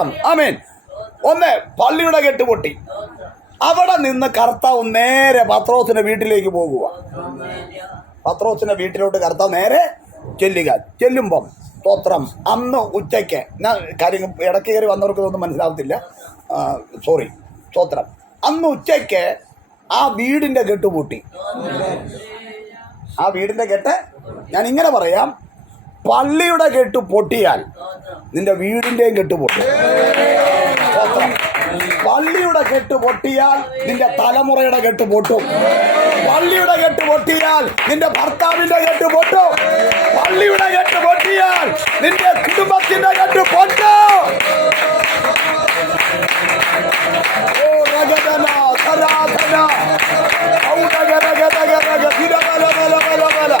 സ്തോത്രം. ആമേൻ. ഒന്ന്, പള്ളിയുടെ കെട്ട് പൊട്ടി. അവിടെ നിന്ന് കർത്താവ് നേരെ പത്രോസിന്റെ വീട്ടിലേക്ക് പോകുക. പത്രോസിന്റെ വീട്ടിലോട്ട് കർത്താവ് നേരെ ചെല്ലുമ്പം സ്തോത്രം, അന്ന് ഉച്ചയ്ക്ക്, ഞാൻ കാര്യം ഇടയ്ക്ക് കയറി വന്നവർക്ക് ഇതൊന്നും മനസ്സിലാവത്തില്ല, സോറി, സ്തോത്രം. അന്ന് ഉച്ചയ്ക്ക് ആ വീടിന്റെ കെട്ട് പൊട്ടി. ആ വീടിന്റെ കെട്ട്, ഞാൻ ഇങ്ങനെ പറയാം, പള്ളിയുടെ കെട്ട് പൊട്ടിയാൽ നിന്റെ വീടിന്റെയും കെട്ട് പൊട്ടും. പള്ളിയുടെ കെട്ട് പൊട്ടിയാൽ നിന്റെ തലമുറയുടെ കെട്ട് പൊട്ടും. പള്ളിയുടെ കെട്ട് പൊട്ടിയാൽ നിന്റെ ഭർത്താവിന്റെ കെട്ട് പൊട്ടും. പള്ളിയുടെ കെട്ട് പൊട്ടിയാൽ നിന്റെ കുടുംബത്തിന്റെ കെട്ട് പൊട്ടും. ഓ രഗദന സരാധന ഔദഗരഗദഗരഗ ദിരബലബലബലബല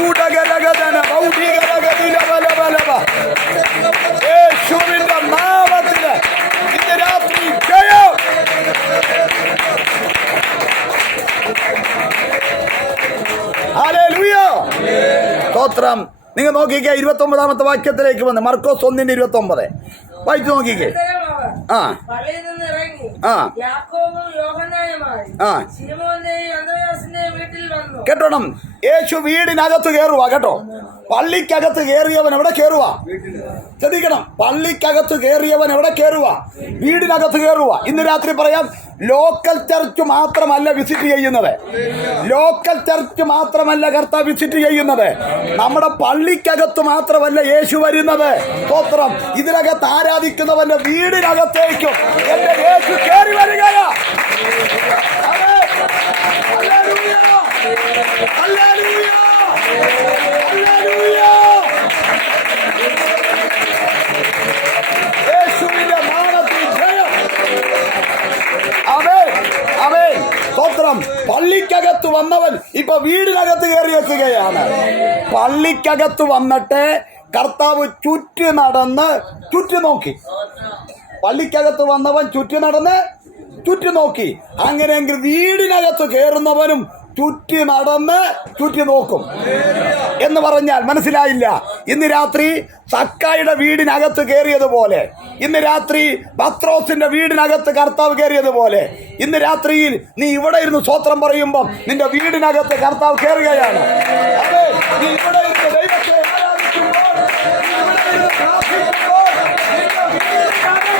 ഊദഗരഗദന ഔദിഗരഗദിലബലബലബ. യേശുവിന്റെ നാമത്തിൽ ഇന്ന് രാത്രി ജയം. ഹല്ലേലൂയ. സ്തോത്രം. നിങ്ങൾ നോക്കിക്കേ, 29-ാമത്തെ വാക്യത്തിലേക്ക് വന്ന് മർക്കോസ് 1:29 വായിച്ചു നോക്കിക്കേ. കേട്ടോണം, യേശു വീടിനകത്ത് കയറുക. കേട്ടോ, പള്ളിക്കകത്ത് കയറിയവൻ എവിടെ കയറുക? ശ്രദ്ധിക്കണം, പള്ളിക്കകത്ത് കയറിയവൻ എവിടെ കയറുക? വീടിനകത്ത് കയറുക. ഇന്ന് രാത്രി പറയാം, ലോക്കൽ ചർച്ച് മാത്രമല്ല വിസിറ്റ് ചെയ്യുന്നത്. ലോക്കൽ ചർച്ച് മാത്രമല്ല കർത്താവ് വിസിറ്റ് ചെയ്യുന്നത്. നമ്മുടെ പള്ളിക്കകത്ത് മാത്രമല്ല യേശു വരുന്നത്. സ്തോത്രം. ഇതിനകത്ത് ആരാധിക്കുന്നവന്റെ വീടിനകത്തേക്കും എന്റെ യേശു കയറി വരികയാ. യേശുവിന്റെ നാമത്തിൽ ജയം. ആമേൻ, ആമേൻ. സ്തോത്രം. പള്ളിക്കകത്ത് വന്നവൻ ഇപ്പൊ വീടിനകത്ത് കയറി എത്തുകയാണ്. പള്ളിക്കകത്ത് വന്നിട്ട് കർത്താവ് ചുറ്റി നടന്ന് ചുറ്റി നോക്കി. പള്ളിക്കകത്ത് വന്നവൻ ചുറ്റി നടന്ന് ചുറ്റി നോക്കി. അങ്ങനെയെങ്കിൽ വീടിനകത്ത് കയറുന്നവനും ചുറ്റി നടന്ന് ചുറ്റി നോക്കും എന്ന് പറഞ്ഞാൽ മനസ്സിലായില്ല. ഇന്ന് രാത്രി സക്കായിയുടെ വീടിനകത്ത് കയറിയതുപോലെ, ഇന്ന് രാത്രി പത്രോസിന്റെ വീടിനകത്ത് കർത്താവ് കയറിയതുപോലെ, ഇന്ന് രാത്രിയിൽ നീ ഇവിടെ ഇരുന്ന് സ്തോത്രം പറയുമ്പം നിന്റെ വീടിനകത്ത് കർത്താവ് കയറുകയാണ്. അതെ, നീ ഇവിടെ ഇരുന്ന് ദൈവത്തെ ആരാധിക്കുമ്പോൾ, നീ ഇവിടെ ഇരുന്ന് പ്രാർത്ഥിക്കുമ്പോൾ നിന്റെ വീടിനകത്ത്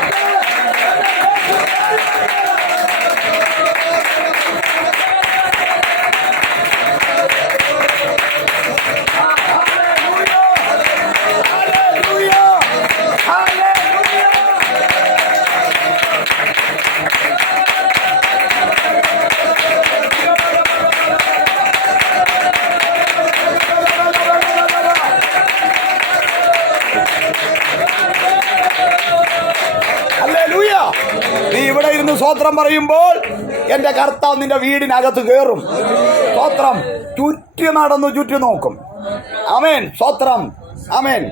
സ്തോത്രം പറയുമ്പോൾ എന്റെ കർത്താവ് നിന്റെ വീടിനകത്ത് കയറും. സ്തോത്രം. ചുറ്റി നടന്നു ചുറ്റി നോക്കും. ആമേൻ. സ്തോത്രം. ആമേൻ.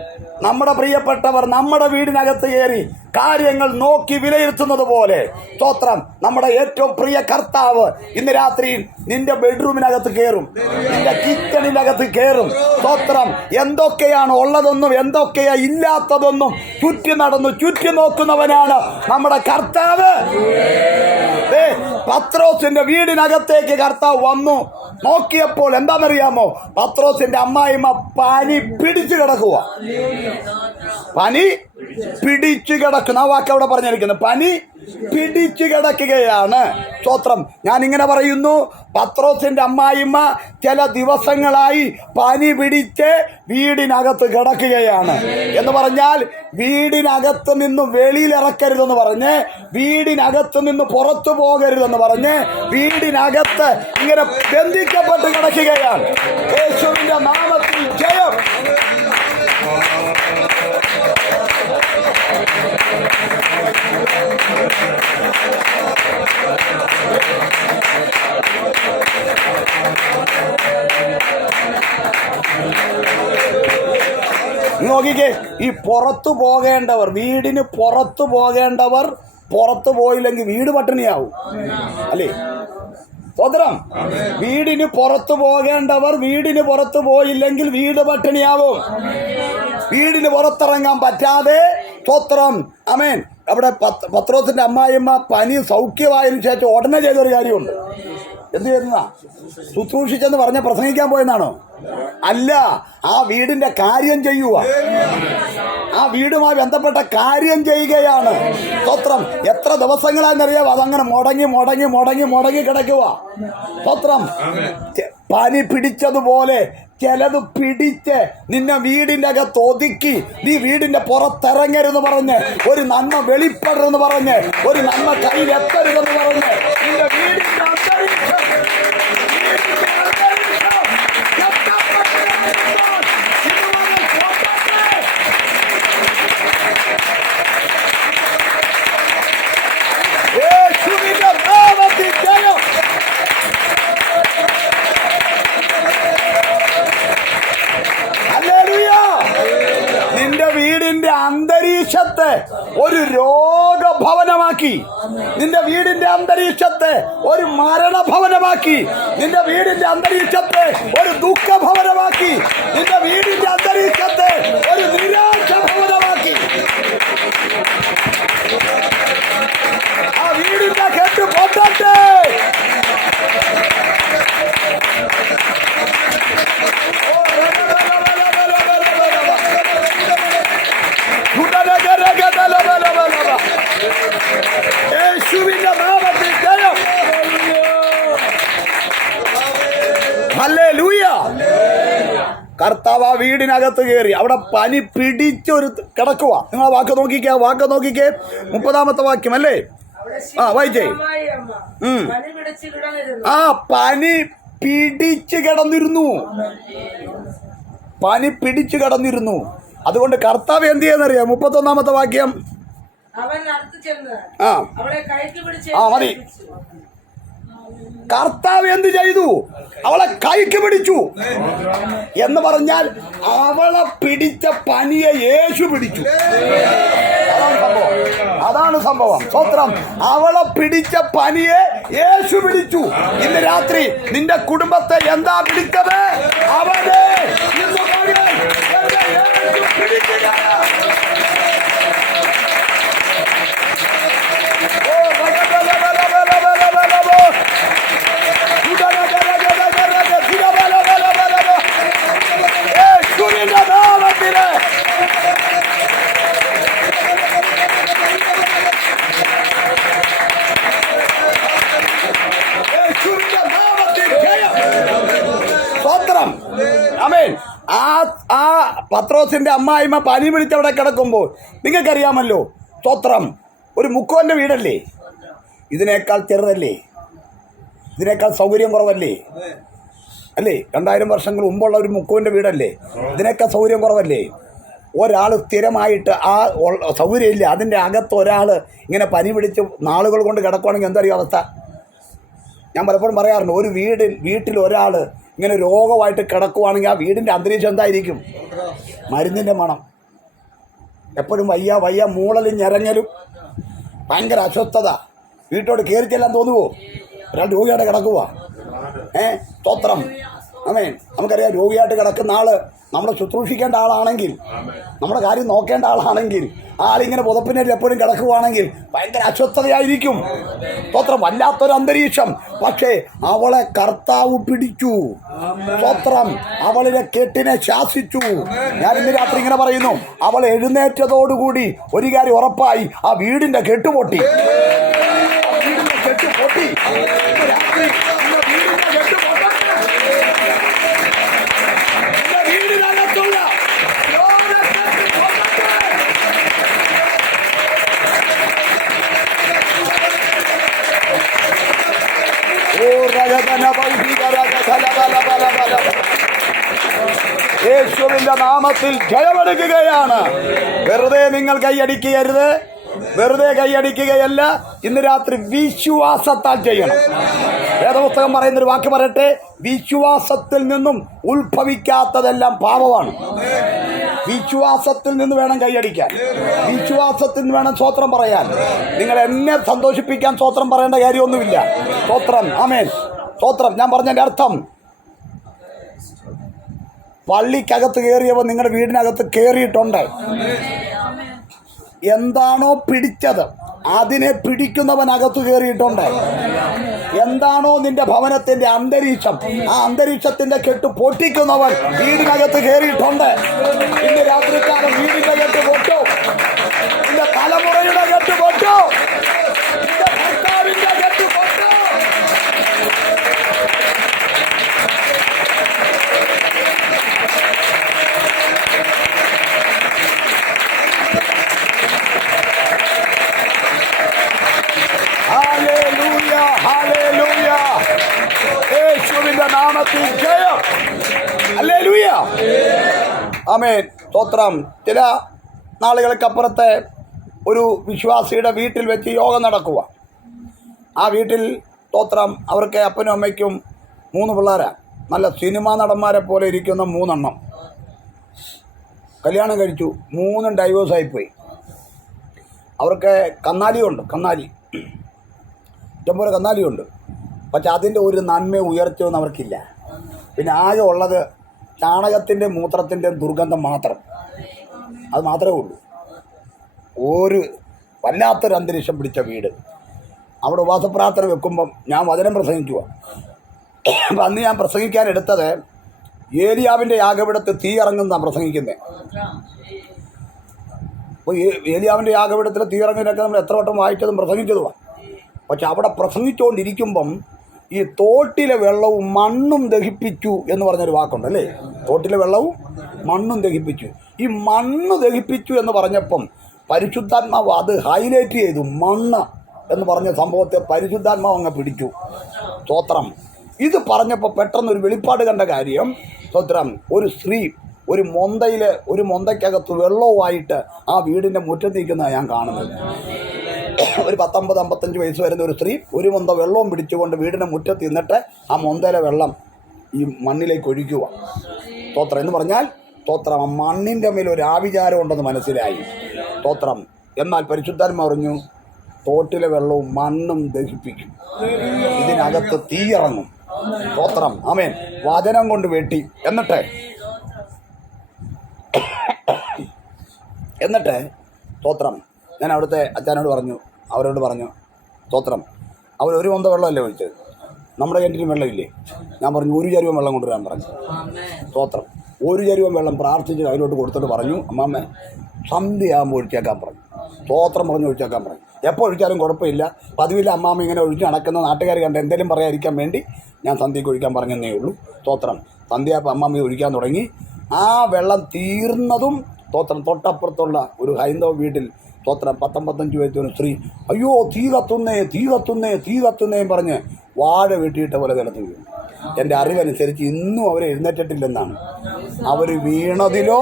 നമ്മുടെ പ്രിയപ്പെട്ടവർ നമ്മുടെ വീടിനകത്ത് കയറി കാര്യങ്ങൾ നോക്കി വിലയിരുത്തുന്നത് പോലെ, സ്തോത്രം, നമ്മുടെ ഏറ്റവും പ്രിയ കർത്താവ് ഇന്ന് രാത്രി നിന്റെ ബെഡ്റൂമിനകത്ത് കയറും, നിന്റെ കിച്ചണിനകത്ത് കയറും. സ്തോത്രം. എന്തൊക്കെയാണ് ഉള്ളതെന്നും എന്തൊക്കെയാ ഇല്ലാത്തതെന്നും ചുറ്റി നടന്നു ചുറ്റി നോക്കുന്നവനാണ് നമ്മുടെ കർത്താവ്. പത്രോസിന്റെ വീടിനകത്തേക്ക് കർത്താവ് വന്നു. നോക്കിയപ്പോൾ എന്താണെന്നറിയാമോ? പത്രോസിന്റെ അമ്മായിമ്മ പനി പിടിച്ചു കിടക്കുക. പനി പിടിച്ചു കിടക്കുന്ന ആ വാക്ക് അവിടെ പറഞ്ഞിരിക്കുന്നു. പനി പിടിച്ചു കിടക്കുകയാണ്. സ്തോത്രം. ഞാൻ ഇങ്ങനെ പറയുന്നു, പത്രോസിന്റെ അമ്മായിമ്മ ചില ദിവസങ്ങളായി പനി പിടിച്ച് വീടിനകത്ത് കിടക്കുകയാണ്. എന്ന് പറഞ്ഞാൽ വീടിനകത്ത് നിന്ന് വെളിയിലിറക്കരുതെന്ന് പറഞ്ഞ്, വീടിനകത്ത് നിന്ന് പുറത്തു പോകരുതെന്ന് പറഞ്ഞ്, വീടിനകത്ത് ഇങ്ങനെ ബന്ധിക്കപ്പെട്ട് കിടക്കുകയാണ്. യേശുവിന്റെ നാമത്തിൽ ജയം. നോക്കിക്കേ, ഈ പുറത്തു പോകേണ്ടവർ, വീടിന് പുറത്തു പോകേണ്ടവർ പുറത്തു പോയില്ലെങ്കിൽ വീട് പട്ടിണിയാവും. അല്ലേ? സ്തോത്രം. വീടിന് പുറത്തു പോകേണ്ടവർ വീടിന് പുറത്തു പോയില്ലെങ്കിൽ വീട് പട്ടിണിയാവും. വീടിന് പുറത്തിറങ്ങാൻ പറ്റാതെ സ്തോത്രം. ആമേൻ. അവിടെ പത്രോസിന്റെ അമ്മായിയമ്മ പനി സൗഖ്യമായതിനു ശേഷം ഉടനെ ചെയ്തൊരു കാര്യമുണ്ട്. എന്ത് ചെയ്യുന്നതാ? ശുശ്രൂഷിച്ചെന്ന് പറഞ്ഞ പ്രസംഗിക്കാൻ പോയെന്നാണോ? അല്ല, ആ വീടിന്റെ കാര്യം ചെയ്യുക. ആ വീടുമായി ബന്ധപ്പെട്ട കാര്യം ചെയ്യുകയാണ്. സ്തോത്രം. എത്ര ദിവസങ്ങളാണെന്നറിയാം അതങ്ങനെ മുടങ്ങി മുടങ്ങി മുടങ്ങി മുടങ്ങി കിടക്കുക. സ്തോത്രം. പനി പിടിച്ചതുപോലെ ചിലത് പിടിച്ച് നിന്നെ വീടിന്റെ അകത്ത് ഒതുക്കി നീ വീടിന്റെ പുറത്തിറങ്ങരുതെന്ന് പറഞ്ഞ്, ഒരു നന്മ വെളിപ്പെടരുതെന്ന് പറഞ്ഞ്, ഒരു നന്മ കയ്യിലെത്തരുതെന്ന് പറഞ്ഞ് നിന്റെ വീടിന്റെ അന്തരീക്ഷം അന്തരീക്ഷത്തെ ഒരു രോഗഭവനമാക്കി, നിന്റെ വീടിന്റെ അന്തരീക്ഷത്തെ ഒരു മരണഭവനമാക്കി, നിന്റെ വീടിന്റെ അന്തരീക്ഷത്തെ ഒരു ദുഃഖഭവനമാക്കി, നിന്റെ വീടിന്റെ അന്തരീക്ഷത്തെ ഒരു നിരാശ ഭവനമാക്കി. ആ വീടിന്റെ കെട്ട് പൊട്ടട്ടെ. യേശുവിന്റെ നാമത്തിൽ ജയം. ഹല്ലേലൂയ. കർത്താവ് ആ വീടിനകത്ത് കയറി. അവിടെ പനി പിടിച്ചൊരു കിടക്കുക. നിങ്ങൾ വാക്ക് നോക്കിക്കേ, വാക്ക് നോക്കിക്കേ. 30-ാമത്തെ വാക്യം അല്ലേ? വായിച്ചേ. ആ പനി പിടിച്ചു കിടന്നിരുന്നു. പനി പിടിച്ചു കിടന്നിരുന്നു. അതുകൊണ്ട് കർത്താവ് എന്ത് ചെയ്യാന്നറിയാം? 31-ാമത്തെ വാക്യം. മതി. കർത്താവ് എന്ത് ചെയ്തു? അവളെ കൈക്ക് പിടിച്ചു എന്ന് പറഞ്ഞാൽ അവളെ പിടിച്ച പനിയെ യേശു പിടിച്ചു. അതാണ് സംഭവം. സ്തോത്രം. അവളെ പിടിച്ച പനിയെ യേശു പിടിച്ചു. ഇന്ന് രാത്രി നിന്റെ കുടുംബത്തെ എന്താ പിടിച്ചത്? അവനെ ആ പത്രോസിന്റെ അമ്മായിമ്മ പനി പിടിച്ചവിടെ കിടക്കുമ്പോൾ നിങ്ങൾക്കറിയാമല്ലോ, സ്തോത്രം, ഒരു മുക്കോന്റെ വീടല്ലേ? ഇതിനേക്കാൾ ചെറുതല്ലേ? ഇതിനേക്കാൾ സൗകര്യം കുറവല്ലേ? അല്ലേ? 2000 വർഷങ്ങൾ മുമ്പുള്ള ഒരു മുക്കോന്റെ വീടല്ലേ? ഇതിനേക്കാൾ സൗകര്യം കുറവല്ലേ? ഒരാൾ സ്ഥിരമായിട്ട് ആ സൗകര്യമില്ല, അതിൻ്റെ അകത്ത് ഒരാൾ ഇങ്ങനെ പനി പിടിച്ച് നാളുകൾ കൊണ്ട് കിടക്കുകയാണെങ്കിൽ എന്തായിരിക്കും അവസ്ഥ? ഞാൻ പലപ്പോഴും പറയാറുണ്ട്, ഒരു വീട്ടിൽ ഒരാൾ ഇങ്ങനെ രോഗമായിട്ട് കിടക്കുവാണെങ്കിൽ ആ വീടിൻ്റെ അന്തരീക്ഷം എന്തായിരിക്കും? മരുന്നിൻ്റെ മണം. എപ്പോഴും വയ്യ മൂളലും ഞരങ്ങലും, ഭയങ്കര അസ്വസ്ഥത. വീട്ടോട് കയറി ചെല്ലാൻ തോന്നുവോ? ഒരാൾ രോഗിയായിട്ട് കിടക്കുക. സ്തോത്രം. ആമേൻ. നമുക്കറിയാം, രോഗിയായിട്ട് കിടക്കുന്ന ആള് നമ്മളെ ശുശ്രൂഷിക്കേണ്ട ആളാണെങ്കിൽ, നമ്മുടെ കാര്യം നോക്കേണ്ട ആളാണെങ്കിൽ, ആളിങ്ങനെ പുതപ്പിനെതിരെ എപ്പോഴും കിടക്കുവാണെങ്കിൽ ഭയങ്കര അസ്വസ്ഥതയായിരിക്കും. സ്തോത്രം. വല്ലാത്തൊരു അന്തരീക്ഷം. പക്ഷേ അവളെ കർത്താവ് പിടിച്ചു. സ്തോത്രം. അവളിലെ കെട്ടിനെ ശാസിച്ചു. ഞാൻ ഇന്ന് രാത്രി ഇങ്ങനെ പറയുന്നു, അവൾ എഴുന്നേറ്റതോടുകൂടി ഒരു കാര്യം ഉറപ്പായി, ആ വീടിന്റെ കെട്ടുപൊട്ടി. കെട്ടുപൊട്ടി. രാത്രി വീടിന്റെ കെട്ടുപൊട്ടി. യേശുവിന്റെ നാമത്തിൽ ജയമെടുക്കുകയാണ്. വെറുതെ നിങ്ങൾ കൈയടിക്കരുത്. വെറുതെ കൈയടിക്കുകയല്ല, ഇന്ന് രാത്രി വിശ്വാസത്താൽ ചെയ്യണം. വേദപുസ്തകം പറയുന്നൊരു വാക്ക് പറയട്ടെ, വിശ്വാസത്തിൽ നിന്നും ഉത്ഭവിക്കാത്തതെല്ലാം പാപമാണ്. വിശ്വാസത്തിൽ നിന്ന് വേണം കൈയടിക്കാൻ, വിശ്വാസത്തിൽ നിന്ന് വേണം സ്തോത്രം പറയാൻ. നിങ്ങൾ എന്നെ സന്തോഷിപ്പിക്കാൻ സ്തോത്രം പറയേണ്ട കാര്യമൊന്നുമില്ല. സ്തോത്രം. ആമേൻ. സ്തോത്രം. ഞാൻ പറഞ്ഞതിൻ്റെ അർത്ഥം, പള്ളിക്കകത്ത് കയറിയപ്പോൾ നിങ്ങളുടെ വീടിനകത്ത് കയറിയിട്ടുണ്ട്. എന്താണോ പിടിച്ചത് അതിനെ പിടിക്കുന്നവനകത്ത് കയറിയിട്ടുണ്ട്. എന്താണോ നിന്റെ ഭവനത്തിന്റെ അന്തരീക്ഷം, ആ അന്തരീക്ഷത്തിന്റെ കെട്ട് പൊട്ടിക്കുന്നവൻ വീടിനകത്ത് കയറിയിട്ടുണ്ട്. ഇന്ന് രാത്രിക്കാലം വീടിന്റെ കെട്ട് പൊട്ടു, നിന്റെ തലമുറയുടെ കെട്ട് പൊട്ടു, നിന്റെ ഭർത്താവിന്റെ കെട്ട് പൊട്ടു. Hallelujah, hallelujah. യേശുവിന്റെ നാമത്തിൽ ജയം. ഹല്ലേലൂയ, ആമേൻ, സ്തോത്രം. ചില നാളുകൾക്കപ്പുറത്തെ ഒരു വിശ്വാസിയുടെ വീട്ടിൽ വെച്ച് യോഗം നടക്കുക. ആ വീട്ടിൽ സ്തോത്രം അവർക്ക് അപ്പനും അമ്മയ്ക്കും 3 പിള്ളേരാണ്. നല്ല സിനിമാ നടന്മാരെ പോലെ ഇരിക്കുന്ന 3 എണ്ണം. കല്യാണം കഴിച്ചു, 3 ഡൈവേഴ്സായിപ്പോയി. അവർക്ക് കന്നാലിയുണ്ട്, കന്നാലി ഇഷ്ടംപോലെ കന്നാലിയുണ്ട്. പക്ഷെ അതിൻ്റെ ഒരു നന്മ ഉയർച്ചയൊന്നും അവർക്കില്ല. പിന്നെ ആകെ ഉള്ളത് ചാണകത്തിൻ്റെ മൂത്രത്തിൻ്റെ ദുർഗന്ധം മാത്രം. അത് മാത്രമേ ഉള്ളൂ. ഒരു വല്ലാത്തൊരു അന്തരീക്ഷം പിടിച്ച വീട്. അവിടെ ഉപവാസപ്രാർത്ഥന വെക്കുമ്പം ഞാൻ വചനം പ്രസംഗിക്കുക. അപ്പം അന്ന് ഞാൻ പ്രസംഗിക്കാൻ എടുത്തത് ഏലിയാവിൻ്റെ യാഗപീഠത്തിൽ തീ ഇറങ്ങുന്നതാണ് പ്രസംഗിക്കുന്നത്. അപ്പോൾ ഏലിയാവിൻ്റെ യാഗപീഠത്തിൽ തീ ഇറങ്ങുന്നതൊക്കെ നമ്മൾ എത്ര വട്ടം വായിച്ചതും പ്രസംഗിച്ചതുമാണ്. പക്ഷെ അവിടെ പ്രസംഗിച്ചുകൊണ്ടിരിക്കുമ്പം ഈ തോട്ടിലെ വെള്ളവും മണ്ണും ദഹിപ്പിച്ചു എന്ന് പറഞ്ഞൊരു വാക്കുണ്ട് അല്ലേ. തോട്ടിലെ വെള്ളവും മണ്ണും ദഹിപ്പിച്ചു. ഈ മണ്ണ് ദഹിപ്പിച്ചു എന്ന് പറഞ്ഞപ്പം പരിശുദ്ധാത്മാവ് അത് ഹൈലൈറ്റ് ചെയ്തു. മണ്ണ് എന്ന് പറഞ്ഞ സംഭവത്തെ പരിശുദ്ധാത്മാവ് അങ്ങ് പിടിച്ചു. സ്തോത്രം. ഇത് പറഞ്ഞപ്പോൾ പെട്ടെന്നൊരു വെളിപ്പാട് കണ്ട കാര്യം, സ്തോത്രം, ഒരു സ്ത്രീ ഒരു മൊന്തയ്ക്കകത്ത് വെള്ളവുമായിട്ട് ആ വീടിൻ്റെ മുറ്റത്ത് നിൽക്കുന്നതാണ് ഞാൻ കാണുന്നത്. ഒരു 19-55 വയസ്സ് വരുന്ന ഒരു സ്ത്രീ ഒരു മൊന്ത വെള്ളവും പിടിച്ചുകൊണ്ട് വീടിൻ്റെ മുറ്റത്ത് നിന്നിട്ട് ആ മൊന്തയിലെ വെള്ളം ഈ മണ്ണിലേക്ക് ഒഴിക്കുക. സ്തോത്രം എന്ന് പറഞ്ഞാൽ സ്തോത്രം, ആ മണ്ണിൻ്റെ മേൽ ഒരു ആവിചാരം ഉണ്ടെന്ന് മനസ്സിലായി. സ്തോത്രം. എന്നാൽ പരിശുദ്ധാത്മാ പറഞ്ഞു തോട്ടിലെ വെള്ളവും മണ്ണും ദഹിപ്പിക്കും, ഇതിനകത്ത് തീയിറങ്ങും. സ്തോത്രം, ആമേൻ. വചനം കൊണ്ട് വെട്ടി. എന്നിട്ട് സ്തോത്രം, ഞാൻ അവിടുത്തെ അച്ഛനോട് പറഞ്ഞു, അവരോട് പറഞ്ഞു, സ്തോത്രം, അവർ ഒരു മൊന്ത വെള്ളമല്ലേ ഒഴിച്ചത്, നമ്മുടെ കിണറ്റിന് വെള്ളമില്ലേ? ഞാൻ പറഞ്ഞു 1 ചരുവം വെള്ളം കൊണ്ടുവരാൻ പറഞ്ഞു. സ്തോത്രം. 1 ചരുവം വെള്ളം പ്രാർത്ഥിച്ച് കയ്യിലോട്ട് കൊടുത്തിട്ട് പറഞ്ഞു, അമ്മാമ്മ സന്ധ്യയാകുമ്പോൾ ഒഴിച്ചേക്കാൻ പറഞ്ഞു. സ്തോത്രം പറഞ്ഞ് ഒഴിച്ചേക്കാൻ പറഞ്ഞു. എപ്പോൾ ഒഴിച്ചാലും കുഴപ്പമില്ല, പതിവില്ല. അമ്മാമ്മ ഇങ്ങനെ ഒഴിച്ച് നടക്കുന്ന നാട്ടുകാർ കണ്ട് എന്തെങ്കിലും പറയാതിരിക്കാൻ വേണ്ടി ഞാൻ സന്ധ്യയ്ക്ക് ഒഴിക്കാൻ പറഞ്ഞതേ ഉള്ളൂ. സ്തോത്രം. സന്ധ്യയായപ്പോൾ അമ്മാമ്മ ഒഴിക്കാൻ തുടങ്ങി. ആ വെള്ളം തീർന്നതും സ്തോത്രം തൊട്ടപ്പുറത്തുള്ള ഒരു ഹൈന്ദവ വീട്ടിൽ സ്തോത്രം 19-55 വയസ്സുള്ള സ്ത്രീ, അയ്യോ തീ കത്തുന്നേ പറഞ്ഞ് വാഴ വെട്ടിയിട്ട പോലെ നിലത്ത് വീണു. എൻ്റെ അറിവനുസരിച്ച് ഇന്നും അവർ എഴുന്നേറ്റിട്ടില്ലെന്നാണ്. അവർ വീണതിലോ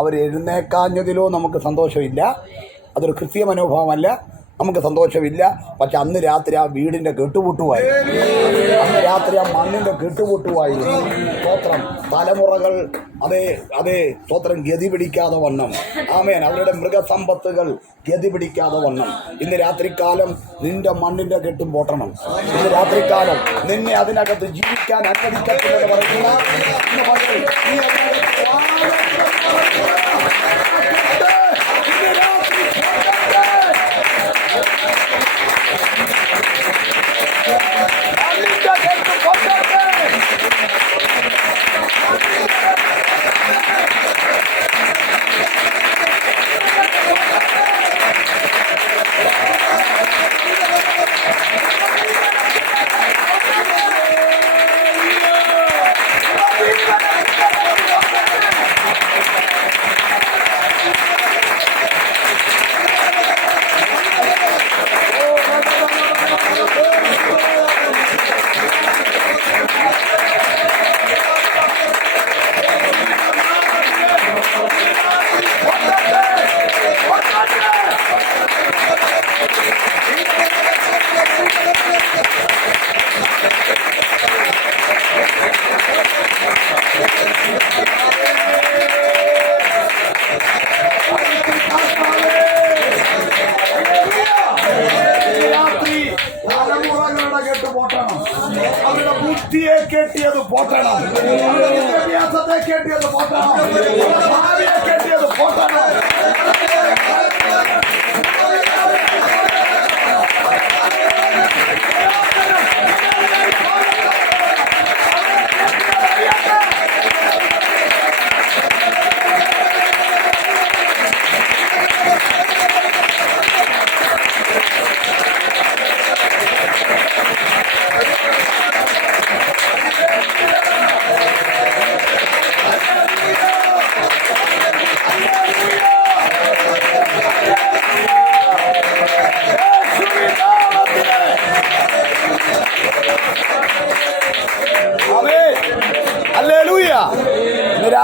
അവർ എഴുന്നേക്കാഞ്ഞതിലോ നമുക്ക് സന്തോഷമില്ല. അതൊരു ക്രിസ്തീയ മനോഭാവമല്ല, നമുക്ക് സന്തോഷമില്ല. പക്ഷെ അന്ന് രാത്രി ആ വീടിൻ്റെ കെട്ടുപൊട്ടുവായി, അന്ന് രാത്രി ആ മണ്ണിൻ്റെ കെട്ടുപൊട്ടുവായി. സ്തോത്രം. തലമുറകൾ അതേ സ്തോത്രം ഗതി പിടിക്കാതെ വണ്ണം, ആമേൻ, അവരുടെ മൃഗസമ്പത്തുകൾ ഗതി പിടിക്കാതെ വണ്ണം ഇന്ന് രാത്രിക്കാലം നിന്റെ മണ്ണിൻ്റെ കെട്ടും പൊട്ടണം. ഇന്ന് രാത്രിക്കാലം നിന്നെ അതിനകത്ത് ജീവിക്കാൻ അനുവദിക്കത്തില്ലെന്ന് പറയുന്ന ബുദ്ധിയെ കെട്ടിയത് പൊട്ടണം, വിദ്യാഭ്യാസത്തെ കെട്ടിയത് പൊട്ടണം, ഭാവിയെ കെട്ടിയത് പൊട്ടണം.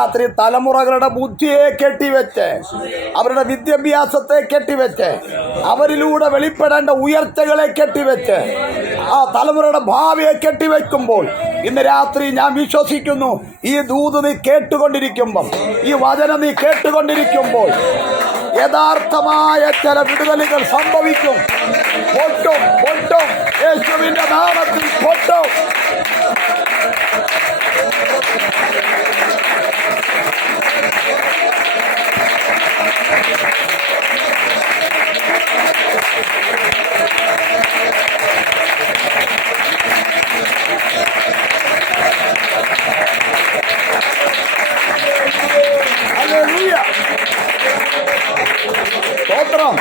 രാത്രി തലമുറകളുടെ ബുദ്ധിയെ കെട്ടിവെച്ച്, അവരുടെ വിദ്യാഭ്യാസത്തെ കെട്ടിവെച്ച്, അവരിലൂടെ വെളിപ്പെടേണ്ട ഉയർച്ചകളെ കെട്ടിവെച്ച്, ആ തലമുറയുടെ ഭാവിയെ കെട്ടിവെക്കുമ്പോൾ ഇന്ന് രാത്രി ഞാൻ വിശ്വസിക്കുന്നു, ഈ ദൂത് നീ കേട്ടുകൊണ്ടിരിക്കുമ്പം, ഈ വചനം നീ കേട്ടുകൊണ്ടിരിക്കുമ്പോൾ യഥാർത്ഥമായ ചില വിടുതലുകൾ സംഭവിക്കും. പൊട്ടും പൊട്ടും, യേശുവിന്റെ നാമത്തിൽ പൊട്ടും. സ്തോത്രം.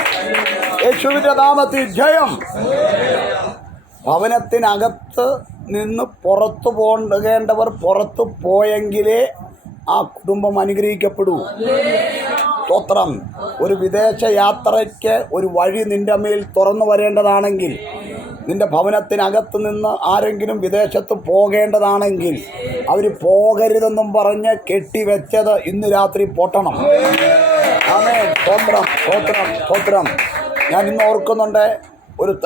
യേശുവിന്റെ നാമത്തിൽ ജയം. ഭവനത്തിനകത്ത് നിന്ന് പുറത്തു പോകേണ്ടവർ പുറത്തു പോയെങ്കിലേ ആ കുടുംബം അനുഗ്രഹിക്കപ്പെടൂ. സ്തോത്രം. ഒരു വിദേശ യാത്രയ്ക്ക് ഒരു വഴി നിന്റെ മേൽ തുറന്നു വരേണ്ടതാണെങ്കിൽ, നിന്റെ ഭവനത്തിനകത്ത് നിന്ന് ആരെങ്കിലും വിദേശത്ത് പോകേണ്ടതാണെങ്കിൽ, അവർ പോകരുതെന്നും പറഞ്ഞ് കെട്ടിവെച്ചത് ഇന്ന് രാത്രി പൊട്ടണം. ആമേൻ. സ്തോത്രം സ്തോത്രം സ്തോത്രം. ഞാൻ ഇന്ന് ഓർക്കുന്നുണ്ട്,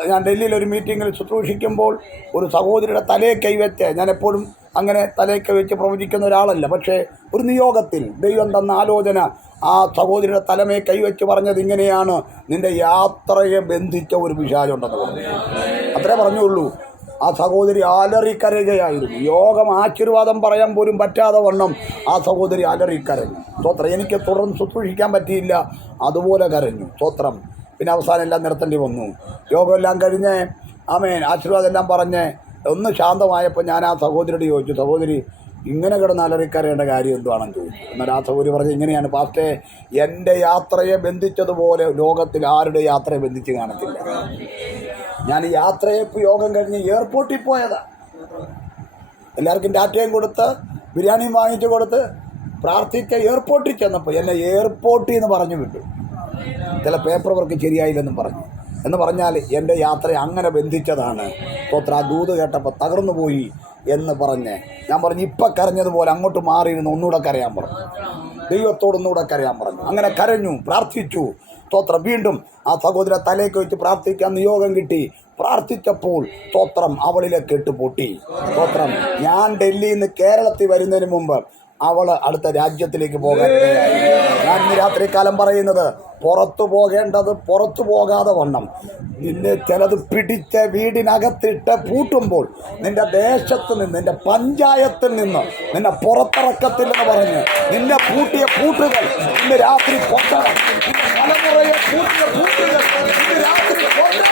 ഞാൻ ഡൽഹിയിൽ ഒരു മീറ്റിങ്ങിൽ ശുശ്രൂഷിക്കുമ്പോൾ ഒരു സഹോദരിയുടെ തലയെ കൈവച്ച്, ഞാൻ എപ്പോഴും അങ്ങനെ തലയെ കൈവച്ച് പ്രവചിക്കുന്ന ഒരാളല്ല, പക്ഷേ ഒരു നിയോഗത്തിൽ ദൈവം തന്ന ആലോചന, ആ സഹോദരിയുടെ തലമേ കൈവച്ച് പറഞ്ഞത് ഇങ്ങനെയാണ്: നിന്റെ യാത്രയെ ബന്ധിച്ച ഒരു പിശാചുണ്ടെന്ന് പറഞ്ഞു. അത്രേ പറഞ്ഞുള്ളൂ. ആ സഹോദരി അലറിക്കരയുകയായിരുന്നു. യോഗം ആശീർവാദം പറയാൻ പോലും പറ്റാതെ വണ്ണം ആ സഹോദരി അലറിക്കരഞ്ഞു. സ്തോത്രം. എനിക്ക് തുടർന്ന് ശുശ്രൂഷിക്കാൻ പറ്റിയില്ല, അതുപോലെ കരഞ്ഞു. സ്തോത്രം. പിന്നെ അവസാനം എല്ലാം നിർത്തേണ്ടി വന്നു. യോഗമെല്ലാം കഴിഞ്ഞ് ആമേൻ ആശീർവാദം എല്ലാം പറഞ്ഞ് ഒന്ന് ശാന്തമായപ്പോൾ ഞാൻ ആ സഹോദരിയോട് ചോദിച്ചു, സഹോദരി ഇങ്ങനെ കിടന്ന് അലറിക്കരയേണ്ട കാര്യം എന്തുവാണെന്ന് ചോദിച്ചു. എന്നാൽ ആ സഹോദരി പറഞ്ഞ് ഇങ്ങനെയാണ്: പാസ്റ്റേ, എൻ്റെ യാത്രയെ ബന്ധിച്ചതുപോലെ ലോകത്തിൽ ആരുടെ യാത്രയെ ബന്ധിച്ച് കാണത്തില്ല. ഞാൻ യാത്രയപ്പ് യോഗം കഴിഞ്ഞ് എയർപോർട്ടിൽ പോയതാ. എല്ലാവർക്കും ടാറ്റയും കൊടുത്ത് ബിരിയാണിയും വാങ്ങിച്ചു കൊടുത്ത് പ്രാർത്ഥിച്ച എയർപോർട്ടിൽ ചെന്നപ്പോൾ എന്നെ എയർപോർട്ടിൽ നിന്ന് പറഞ്ഞു വിട്ടു. ചില പേപ്പർ വർക്ക് ശരിയായില്ലെന്നും പറഞ്ഞു. എന്ന് പറഞ്ഞാൽ എൻ്റെ യാത്ര അങ്ങനെ ബന്ധിച്ചതാണ്. സ്തോത്രം. ആ ദൂത് കേട്ടപ്പോൾ തകർന്നു പോയി എന്ന് പറഞ്ഞ് ഞാൻ പറഞ്ഞു, ഇപ്പം കരഞ്ഞതുപോലെ അങ്ങോട്ട് മാറിയിരുന്ന് ഒന്നുകൂടെ കരയാൻ പറഞ്ഞു. ദൈവത്തോടൊന്നുകൂടെ കരയാൻ പറഞ്ഞു. അങ്ങനെ കരഞ്ഞു, പ്രാർത്ഥിച്ചു. സ്തോത്രം. വീണ്ടും ആ സഹോദര തലേക്ക് വെച്ച് പ്രാർത്ഥിക്കാൻ നിയോഗം കിട്ടി. പ്രാർത്ഥിച്ചപ്പോൾ സ്തോത്രം അവളിലെ കെട്ടുപൊട്ടി. സ്തോത്രം. ഞാൻ ഡൽഹിയിൽ നിന്ന് കേരളത്തിൽ വരുന്നതിന് മുമ്പ് അവൾ അടുത്ത രാജ്യത്തിലേക്ക് പോകാൻ ഇടയായി. ഞാൻ ഇന്ന് രാത്രികാലം പറയുന്നത്, പുറത്തു പോകേണ്ടത് പുറത്തു പോകാതെ വണ്ണം നിന്നെ ചിലത് പിടിച്ച് വീടിനകത്തിട്ട് പൂട്ടുമ്പോൾ നിന്റെ ദേശത്ത് നിന്ന്, നിന്റെ പഞ്ചായത്തിൽ നിന്ന് നിന്നെ പുറത്തിറക്കത്തില്ലെന്ന് പറഞ്ഞ് നിന്നെ പൂട്ടിയ പൂട്ടുകൾ ഇന്ന് രാത്രി പൊട്ടണം. തലമുറയെ പൂട്ടിയ പൂട്ടുകൾ ഇന്ന് രാത്രി പൊട്ടണം.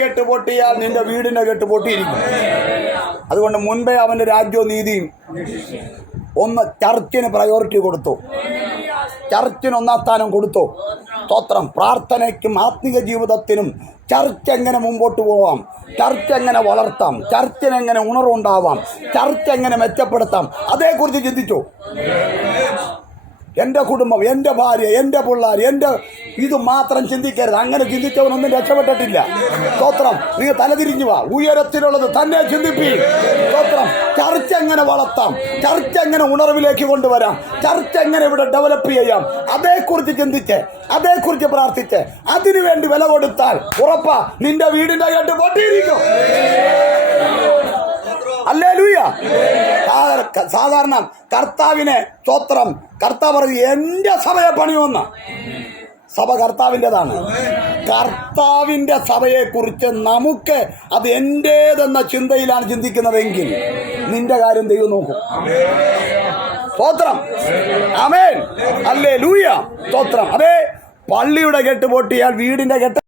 കെട്ട് പൊട്ടിയാൽ നിന്റെ വീടിന്റെ കെട്ട് പൊട്ടിയിരിക്കും. അതുകൊണ്ട് മുൻപേ അവന്റെ രാജ്യവും നീതിയും ഒന്ന് ചർച്ചിന് പ്രയോറിറ്റി കൊടുത്തു. ചർച്ചിന് ഒന്നാം സ്ഥാനം കൊടുത്തു. സ്തോത്രം. പ്രാർത്ഥനയ്ക്കും ആത്മീയ ജീവിതത്തിനും ചർച്ച് എങ്ങനെ മുമ്പോട്ട് പോവാം, ചർച്ച് എങ്ങനെ വളർത്താം, ചർച്ചിന് എങ്ങനെ ഉണർവുണ്ടാവാം, ചർച്ച് എങ്ങനെ മെച്ചപ്പെടുത്താം, അതേക്കുറിച്ച് ചിന്തിച്ചു. എൻ്റെ കുടുംബം, എൻ്റെ ഭാര്യ, എൻ്റെ പിള്ളേർ, ഇത് മാത്രം ചിന്തിക്കരുത്. അങ്ങനെ ചിന്തിച്ചവനൊന്നും രക്ഷപ്പെട്ടിട്ടില്ല. സ്തോത്രം. നിങ്ങൾ തലതിരിഞ്ഞു വാ. ഉയരത്തിലുള്ളത് തന്നെ ചിന്തിപ്പീൻ. സ്തോത്രം. ചർച്ച എങ്ങനെ വളർത്താം, ചർച്ച എങ്ങനെ ഉണർവിലേക്ക് കൊണ്ടുവരാം, ചർച്ച എങ്ങനെ ഇവിടെ ഡെവലപ്പ് ചെയ്യാം, അതേക്കുറിച്ച് ചിന്തിച്ച്, അതേക്കുറിച്ച് പ്രാർത്ഥിച്ച്, അതിനുവേണ്ടി വില കൊടുത്താൽ ഉറപ്പാ നിന്റെ വീടിന്റെ കേട്ട് പൊട്ടിയിരിക്കും. ഹല്ലേലൂയ. സാധാരണ കർത്താവിനെ സ്തോത്രം, കർത്താവ് പറഞ്ഞു എൻ്റെ സഭയെ പണിയുമെന്ന. സഭ കർത്താവിൻ്റെതാണ്. കർത്താവിൻ്റെ സഭയെക്കുറിച്ച് നമുക്ക് അത് എൻ്റേതെന്ന ചിന്തയിലാണ് ചിന്തിക്കുന്നതെങ്കിൽ നിന്റെ കാര്യം ദൈവം നോക്കും. സ്തോത്രം. ആമേൻ. ഹല്ലേലൂയ. സ്തോത്രം. അതേ, പള്ളിയുടെ കെട്ട് പൊട്ടിയാൽ വീടിന്റെ കെട്ട്